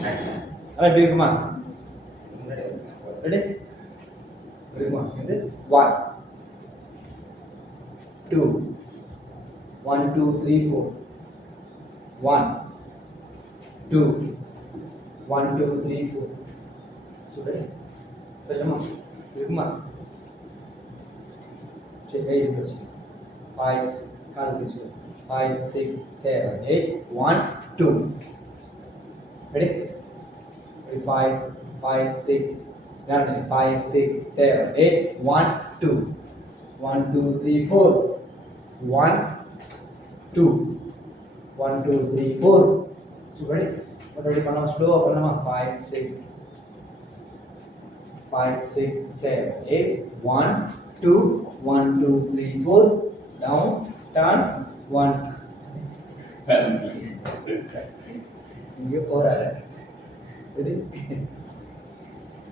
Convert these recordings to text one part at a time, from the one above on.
அதான் இப்படி இருக்குமா? ரெடி இருக்குமா? இது 1 2 1 2 3 4 1 2 1 2 3 4 சுடே பெருமா இருக்குமா? சரி கை வச்சு 5 கால் வச்சு 5 6 7 8 1 2 ready 5 5 6 5 6 7 8 1 2 1 2 3 4 1 2 1 2 3 4 so ready what ready பண்ணலாம் ஸ்லோவா பண்ணலாமா 5 6 5 6 7 8 1 2 1 2 3 4 down turn 1 இங்கே போறாரு ரெடி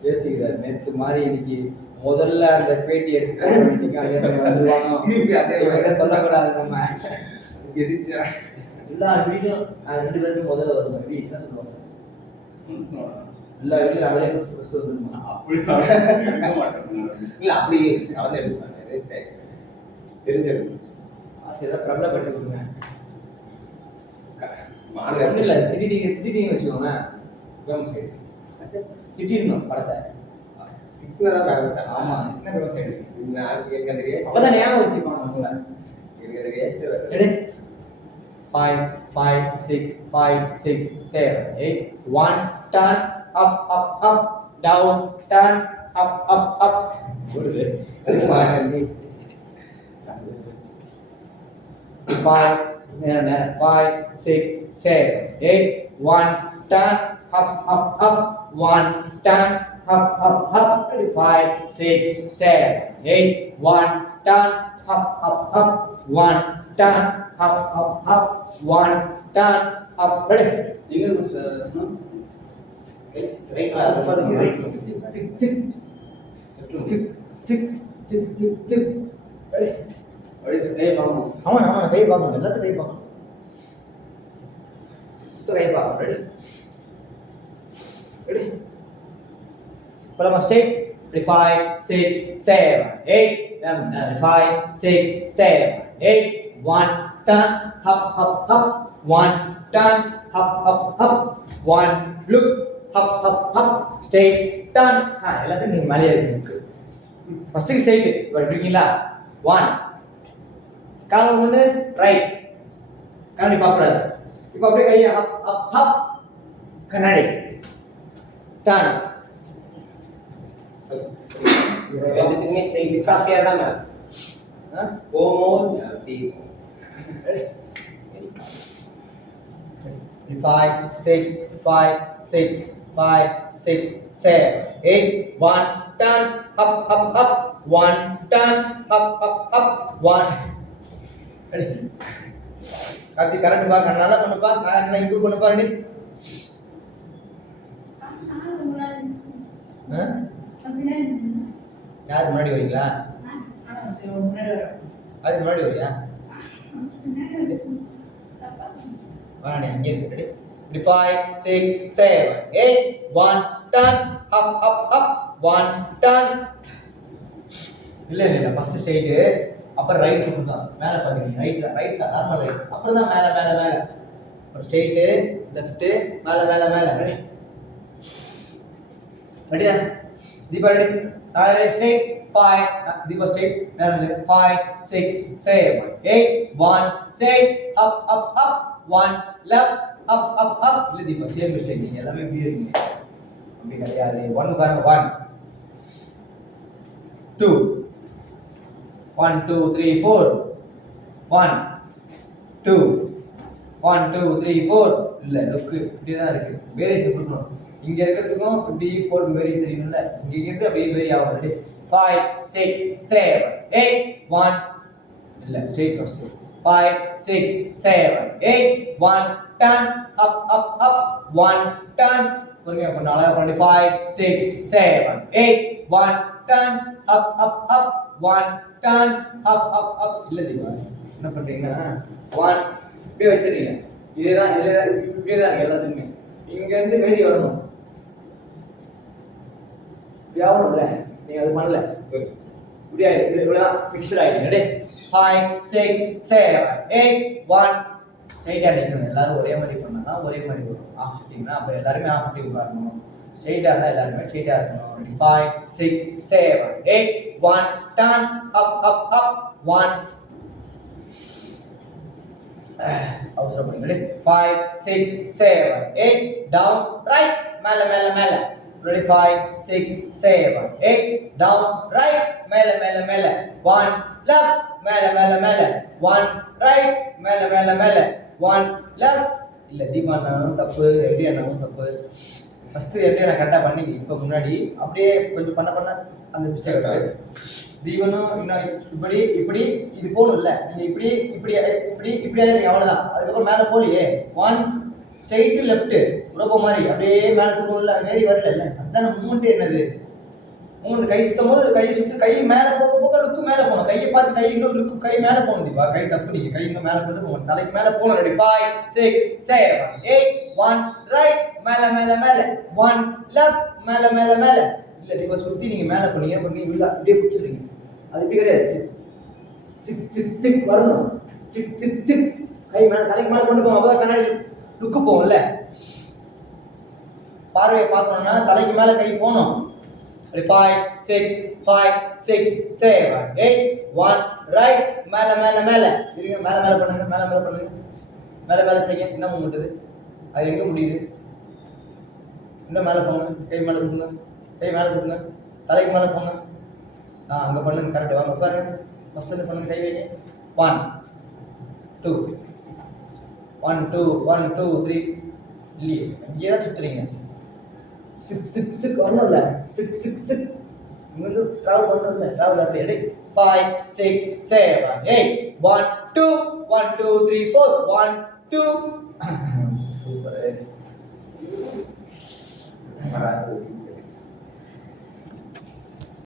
யோசிக்கிறார் நேற்று மாதிரி இன்னைக்கு முதல்ல அந்த பேட்டி எடுத்து திருப்பி அதே சொல்லக்கூடாது நம்ம எதிர்த்து எல்லா வீடியும் 2 பேருமே முதல்ல வருவாங்க வீட்டு தான் சொல்லுவாங்க எல்லா வீட்லையும் அதே ஃபஸ்ட்டு வந்துருமா அப்படி எடுக்க மாட்டேன் இல்லை அப்படி அவன் எடுப்பாங்க தெரிஞ்சிருக்கும் அது எதாவது பிரபலப்படுத்தி கொடுங்க ஒன்றும் இல்லை திட்டிங்க வச்சுக்கோங்க ஃபேமஸ் ஆகிடுது திட்டிடணும் படத்தை திட்டினதான் ஃபேமஸ் ஆமாம் என்ன ஃபேமஸ் ஆகிடுது எனக்கு அந்த ரேஸ் அப்போ தான் ஞாபகம் வச்சுப்பாங்க அவங்கள எனக்கு அந்த race ready 5 5 6 5 6 7 8 1 turn up up up down turn up up up ஓடுது அதுக்கு நீ 5 6 7 8 1 turn up up up 1 turn up up up 5 6 7 8 1 turn up up up 1 turn up up up 1 turn up ready நீங்க ரைட்ல பாருங்க right sick sick sick sick sick sick sick sick ready அப்படியே கை பாக்கணும் ஆமா ஆமா கை பாக்கணும் எல்லாத்தையும் கை பாக்கணும் கை பாக்கணும் ready ready state 5 6 7 8 5 6 7 8 1 turn up up up 1 turn up up up 1 look up up up straight turn எல்லாத்தையும் நீங்க மேலே இருக்கு ஃபர்ஸ்ட் ஸ்ட்ரைட் வரீங்களா 1 கால் வந்து ரைட் கண்ணாடி பார்க்கக்கூடாது இப்போ அப்படியே கையை அப் அப் அப் கண்ணாடி டர்ன் ரெண்டுத்துக்குமே ஸ்ட்ரைட் விசாசியாக தான் மேம் போகும்போது அப்படி 5 6 5 6 5 6 7 8 1 turn up up up 1 turn up up up 1 Karthi correct பா நல்லா பண்ணுப்பா நான் என்ன இம்ப்ரூவ் பண்ணப்பா ரெடி யார் முன்னாடி வரீங்களா அது முன்னாடி வரியா வாடா இங்கே இருக்கு ready 5 6 7 8 1 turn up up up 1 turn இல்ல ஃபர்ஸ்ட் ஸ்ட்ரைட் அப்புறம் ரைட் கொடுத்தா மேல பாக்குறீங்க ரைட் தான் நார்மல் ரைட் அப்புறம் தான் மேல ஒரு ஸ்ட்ரைட் லெஃப்ட் மேல ரெடி ரெடியா Deepa ready right straight 5 Deepa straight 5 6 7 8 1 straight up up up 1 left up up up இல்ல தீபா சேம் மிஸ்டேக் நீங்க எல்லாமே இப்படி இருக்கீங்க அப்படி கிடையாது 1 பாருங்க 1 2 1 2 3 4 1 2 1 2 3 4 இல்ல லுக் இப்படி தான் இருக்கு வேரியேஷன் கொடுக்கணும் இங்க இருக்கிறதுக்கும் இப்படி போறது வேரியேஷன் தெரியும்ல இங்க இருந்து அப்படியே வேரி ஆகும் ரெடி 5 6 7 8 1 இல்ல straight first 5 6 7 8 1 turn up up up 1 turn பொறுமையா பண்ணால 5 6 7 8 1 turn up up up 1 turn up up up இல்ல தீபா என்ன பண்றீங்கன்னா 1 இப்படியே வச்சிருக்கீங்க இதுதான் இப்படியே தான் எல்லாத்துக்குமே இங்கேருந்து மேரி வரணும். இப்படி ஆகணும்ல, நீங்கள் அது பண்ணல. இப்படி ஆகிடுது, இவ்வளோதான் ஃபிக்ஸ்ட் ஆகிடுங்க. ரெடி 5 6 7 8 1. ஸ்ட்ரைட்டாக அடிக்கணும். எல்லாரும் ஒரே மாதிரி பண்ணால் தான் ஒரே மாதிரி வரும். ஆஃப் ஷிஃப்டிங்னா அப்போ எல்லாருமே ஆஃப் ஷிஃப்டிங் உட்காரணும். ஸ்ட்ரைட்டாக இருந்தால் எல்லாருமே ஸ்ட்ரைட்டாக இருக்கணும். ரெடி 5 6 7 8 1. டர்ன் அப் அப் அப் 1. அவசரப்படுங்க. ரெடி 5 6 7 8 டவுன் ரைட் மேலே மேலே மேலே. Ready 5 6 7 8 down right மேல மேல மேல 1 left மேல மேல மேல 1 right மேல மேல மேல 1 left. இல்ல தீபானாவும் தப்பு, எப்படி அண்ணாவும் தப்பு. ஃபர்ஸ்ட் எப்படி நான் கரெக்டாக பண்ணி இப்போ முன்னாடி அப்படியே கொஞ்சம் பண்ண அந்த மிஸ்டேக் இருக்கு. தீபனும் இன்னும் இப்படி இப்படி இது போகணும்ல, நீங்கள் இப்படி இப்படி இப்படி இப்படி ஆயிருங்க, அவ்வளோதான். அதுக்கப்புறம் மேலே போலியே 1 ஸ்ட்ரைட்டு லெஃப்ட்டு ரோபோ மாதிரி அப்படியே மேலே தூக்கல, மேரி வரல இல்லை. அதுதான் மூமெண்ட்டு. என்னது மூமெண்ட்? கை சுற்றும் போது கையை சுற்றி கை மேலே போக லுக்கு மேலே போகணும். கையை பார்த்து கை இன்னும் லுக்கு கை மேலே போகணும். தீபா கை தப்பு, நீங்கள் கை இன்னும் மேலே கொண்டு போகணும், தலைக்கு மேலே போகணும். ரெடி 5 6 7 8 1 ரைட் மேலே மேலே மேலே 1 லெஃப்ட் மேலே மேலே மேலே. இல்லை தீபா சுற்றி நீங்கள் மேலே பண்ணீங்க இல்லை அப்படியே பிடிச்சிருக்கீங்க. அது இப்படி கிடையாது. சிக் சிக் சிக் வரணும். சிக் சிக் சிக் கை மேலே தலைக்கு மேலே கொண்டு போகும். அப்போ கண்ணாடி லுக்கு போகும்ல. பார்வையை பார்க்கணும்னா தலைக்கு மேலே கை போகணும். 5 6 5 6 7 8 1 ரைட் மேலே மேலே மேலே இருங்க. மேலே மேலே பண்ணுங்க, மேலே மேலே பண்ணுங்க, மேலே மேலே செய்யுங்க. என்ன மூமெண்ட்டுது? அது எங்கே முடியுது? இன்னும் மேலே போங்க. கை மேலே தூக்குங்க, கை மேலே தூக்குங்க, தலைக்கு மேலே போங்க. அங்கே பண்ணுங்க. கரெக்டு. வாங்க உட்காருங்க. ஃபஸ்ட்டு பண்ணுங்க. கை வைங்க. 1 2 1 2 1 2 3. இல்லையே, இங்கே தான் சுற்றுறீங்க. சிக் சிக் சிக் வரணும்ல, சிக் சிக் சிக் இங்கே ட்ராவல் பண்ணணும்ல, ட்ராவல் அப்படி. எடு 5 6 7 8 1 2 1 2 3 4 1 2